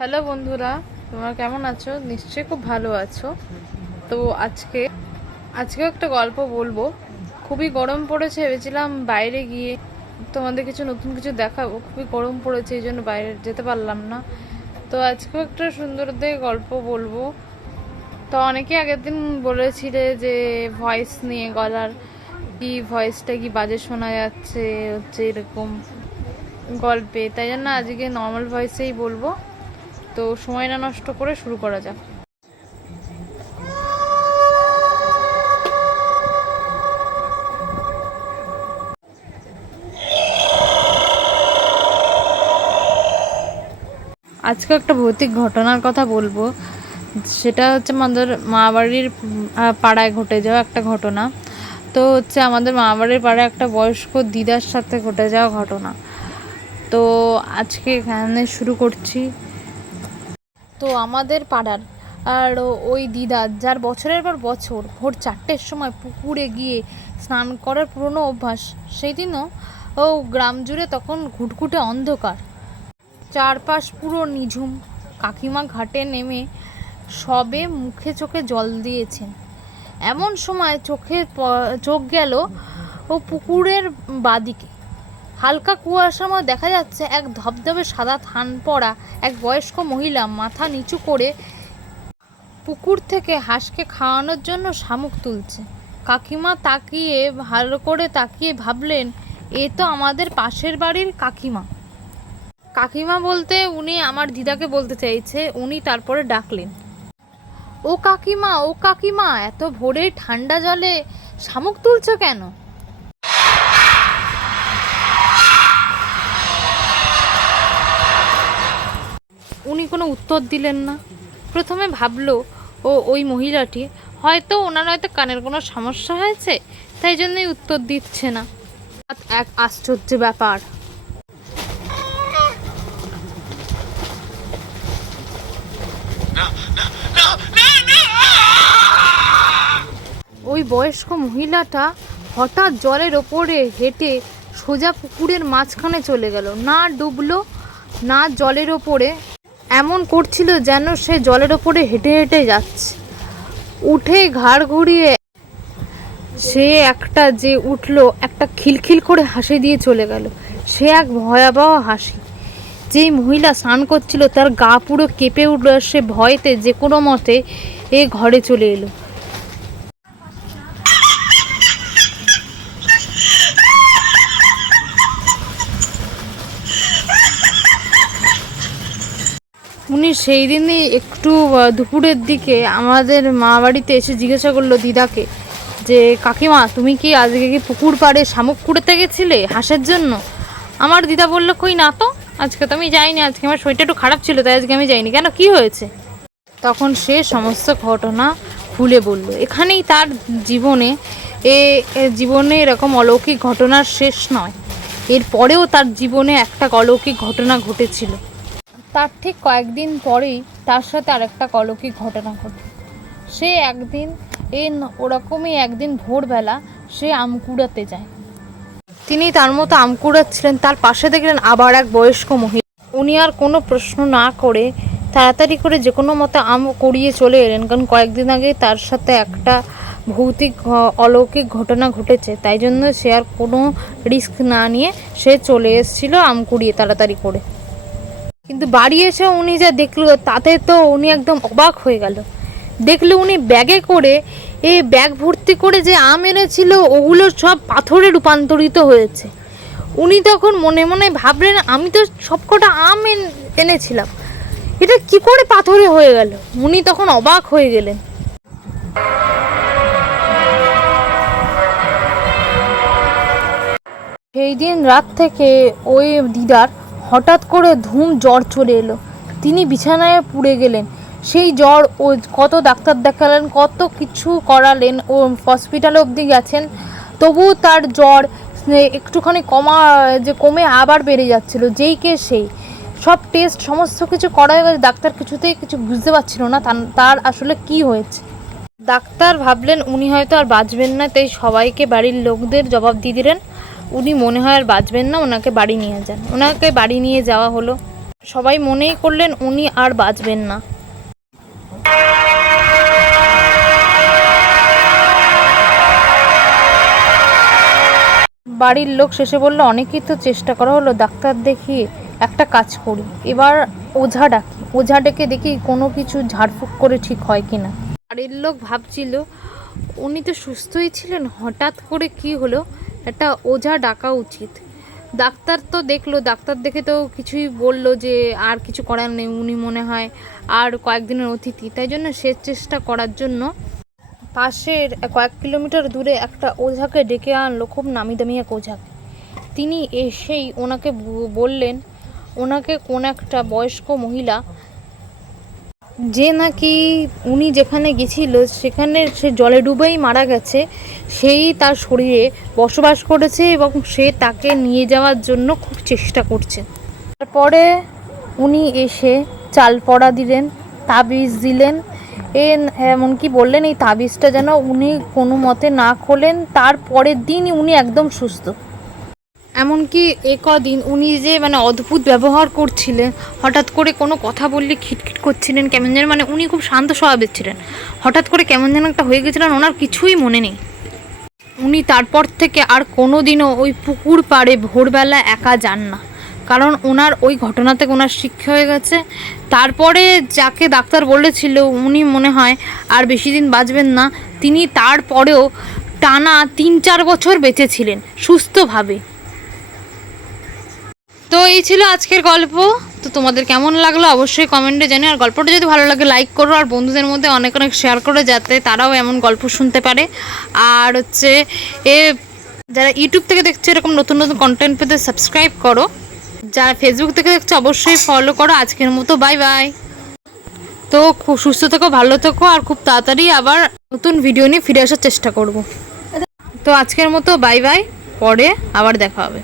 Hello বন্ধুরা, তোমরা কেমন আছো? নিশ্চয়ই খুব ভালো আছো। তো আজকে একটা গল্প বলবো। খুবই গরম পড়েছে, ভেবেছিলাম বাইরে গিয়ে তোমাদের নতুন কিছু দেখাবো। খুবই গরম পড়েছে, এই জন্য বাইরে যেতে পারলাম না। তো আজকেও একটা সুন্দর দেখে গল্প বলবো। তো অনেকে আগের দিন বলেছিলে যে ভয়েস নিয়ে, গলার ভয়েসটা কি বাজে শোনা যাচ্ছে হচ্ছে এরকম গল্পে, তাই জন্য আজকে নর্মাল ভয়েসেই বলবো। তো সময় না নষ্ট করে শুরু করা যাক। আজকে একটা ভৌতিক ঘটনার কথা বলবো। সেটা হচ্ছে আমাদের মা বাড়ির পাড়ায় ঘটে যাওয়া একটা ঘটনা। তো হচ্ছে আমাদের মা বাড়ির পাড়ায় একটা বয়স্ক দিদার সাথে ঘটে যাওয়া ঘটনা। তো আজকে এখানে শুরু করছি। তো আমাদের পাড়ার আর ওই দিদা, যার বছরের পর বছর ভোর 4টের সময় পুকুরে গিয়ে স্নান করার পুরনো অভ্যাস, সেই দিনও গ্রাম জুড়ে তখন ঘুটঘুটে অন্ধকার, চারপাশ পুরো নিঝুম। কাকিমা ঘাটে নেমে সবে মুখে চোখে জল দিয়েছেন, এমন সময় চোখ গেল পুকুরের বাদিকে। হালকা কুয়াশাময় দেখা যাচ্ছে এক ধবধবে সাদা থান পরা এক বয়স্ক মহিলা মাথা নিচু করে পুকুর থেকে হাঁসকে খাওয়ানোর জন্য শামুক তুলছে। কাকিমা ভালো করে তাকিয়ে ভাবলেন, এ তো আমাদের পাশের বাড়ির কাকিমা। কাকিমা বলতে উনি আমার দিদাকে বলতে চাইছে। উনি তারপরে ডাকলেন, ও কাকিমা, ও কাকিমা, এত ভোরে ঠান্ডা জলে শামুক তুলছো কেন? উনি কোনো উত্তর দিলেন না। প্রথমে ভাবলো ওই মহিলাটি হয়তো কানের কোনো সমস্যা হয়েছে, তাই জন্যই উত্তর দিচ্ছে না। এক আশ্চর্য ব্যাপার, ওই বয়স্ক মহিলাটা হঠাৎ জলের ওপরে হেঁটে সোজা পুকুরের মাঝখানে চলে গেল। না ডুবলো না জলের ওপরে, এমন করছিল যেন সে জলের ওপরে হেঁটে হেঁটে যাচ্ছে। উঠে ঘাড় ঘুরিয়ে সে একটা খিলখিল করে হাসি দিয়ে চলে গেল। সে এক ভয়াবহ হাসি। যেই মহিলা স্নান করছিল তার গা পুরো কেঁপে উঠল। সে ভয়তে যে কোনো মতে ঘরে চলে এলো। উনি সেই দিনই একটু দুপুরের দিকে আমাদের মা বাড়িতে এসে জিজ্ঞাসা করলো দিদাকে যে, কাকিমা, তুমি কি আজকে পুকুর পাড়ে শামুক কুড়াতে গেছিলে হাঁসের জন্য? আমার দিদা বললো, কই না তো, আজকে তো আমি যাইনি, আজকে আমার শরীরটা একটু খারাপ ছিল, তাই আজকে আমি যাইনি। কেন, কি হয়েছে? তখন সে সমস্ত ঘটনা খুলে বলল। এখানেই তার জীবনে এরকম অলৌকিক ঘটনার শেষ নয়। এরপরেও তার জীবনে একটা অলৌকিক ঘটনা ঘটেছিল। তার ঠিক কয়েকদিন পরেই তার সাথে আরেকটা অলৌকিক ঘটনা ঘটে। সে একদিন ভোরবেলা সে আম কুড়াতে যায়। তিনি তার মতো আম কুড়াচ্ছিলেন, তার পাশে দেখলেন আবার এক বয়স্ক মহিলা। উনি আর কোনো প্রশ্ন না করে তাড়াতাড়ি করে যে কোনো মতো আম কুড়িয়ে চলে এলেন, কারণ কয়েকদিন আগে তার সাথে একটা ভৌতিক অলৌকিক ঘটনা ঘটেছে। তাই জন্য সে আর কোনো রিস্ক না নিয়ে সে চলে এসেছিল আম কুড়িয়ে তাড়াতাড়ি করে। কিন্তু বাড়ি এসে উনি যা দেখলো, তাতে তো উনি একদম অবাক হয়ে গেল। দেখলো উনি ব্যাগ ভর্তি করে যে আম এনেছিল ওগুলো সব পাথরে রূপান্তরিত হয়েছে। উনি তখন মনে মনে ভাবলেন, আমি তো সবকটা আম এনেছিলাম, এটা কি করে পাথরে হয়ে গেল? উনি তখন অবাক হয়ে গেলেন। সেই দিন রাত থেকে ওই দিদার হঠাৎ করে জ্বর চলে এলো। তিনি বিছানায় পুড়ে গেলেন। সেই জ্বর কত ডাক্তার দেখালেন, কত কিছু করালেন, হসপিটালে অবধি গেছেন, তবুও তার জ্বর একটুখানি কমে আবার বেড়ে যাচ্ছিল। সেই সব টেস্ট সমস্ত কিছু করা হয়ে গেছে, ডাক্তার কিছুতেই কিছু বুঝতে পারছিল না তার আসলে কি হয়েছে। ডাক্তার ভাবলেন উনি হয়তো আর বাঁচবেন না, তাই সবাইকে, বাড়ির লোকদের জবাব দিয়ে দিলেন উনি মনে হয় আর বাঁচবেন না, ওনাকে বাড়ি নিয়ে যান। ওনাকে বাড়ি নিয়ে যাওয়া হলো। সবাই মনেই করলেন উনি আর বাঁচবেন না। বাড়ির লোক শেষে বলল, অনেকেই তো চেষ্টা করা হলো, ডাক্তার দেখিয়ে একটা কাজ করি, এবার ওঝা ডাকি, ওঝা ডেকে দেখি কোনো কিছু ঝাড়ফুঁক করে ঠিক হয় কিনা। বাড়ির লোক ভাবছিল উনি তো সুস্থই ছিলেন, হঠাৎ করে কি হলো, একটা ওঝা ডাকা উচিত। ডাক্তার তো দেখলো, ডাক্তার দেখে তো কিছুই বললো যে আর কিছু করার নেই, উনি মনে হয় আর কয়েকদিনের অতিথি, তাই জন্য শেষ চেষ্টা করার জন্য পাশের কয়েক কিলোমিটার দূরে একটা ওঝাকে ডেকে আনলো, খুব নামি দামি এক ওঝাকে। তিনি এসেই ওনাকে বললেন, ওনাকে কোন একটা বয়স্ক মহিলা যে নাকি উনি যেখানে গেছিল সেখানে সে জলে ডুবেই মারা গেছে, সেই তার শরীরে বসবাস করেছে এবং সে তাকে নিয়ে যাওয়ার জন্য খুব চেষ্টা করছে। তারপরে উনি এসে চাল পড়া দিলেন, তাবিজ দিলেন, এমনকি বললেন এই তাবিজটা যেন উনি কোনো মতে না খোলেন, তারপরের দিনই উনি একদম সুস্থ। এমনকি কদিন উনি যে অদ্ভুত ব্যবহার করছিলেন, হঠাৎ করে কোনো কথা বললে খিটখিট করছিলেন কেমন যেন, উনি খুব শান্ত স্বভাবের ছিলেন, হঠাৎ করে কেমন যেন একটা হয়ে গেছিলেন, ওনার কিছুই মনে নেই। উনি তারপর থেকে আর কোনো দিনও ওই পুকুর পাড়ে ভোরবেলা একা যান না, কারণ ওনার ওই ঘটনা থেকে ওনার শিক্ষা হয়ে গেছে। তারপরে যাকে ডাক্তার বলেছিল উনি মনে হয় আর বেশি দিন বাঁচবেন না, তিনি তারপরেও টানা 3-4 বছর বেঁচেছিলেন সুস্থভাবে। তো এই ছিল আজকের গল্প। তো তোমাদের কেমন লাগলো অবশ্যই কমেন্টে জানিও, আর গল্পটা যদি ভালো লাগে লাইক করো, আর বন্ধুদের মধ্যে অনেক অনেক শেয়ার করো যাতে তারাও এমন গল্প শুনতে পারে। আর যারা ইউটিউব থেকে দেখছো এরকম নতুন নতুন কন্টেন্ট পেতে সাবস্ক্রাইব করো, যারা ফেসবুক থেকে দেখছো অবশ্যই ফলো করো। আজকের মতো বাই বাই। তো খুব সুস্থ থেকো, ভালো থেকো, আর খুব তাড়াতাড়ি আবার নতুন ভিডিও নিয়ে ফিরে আসার চেষ্টা করব। তো আজকের মতো বাই বাই, পরে আবার দেখা হবে।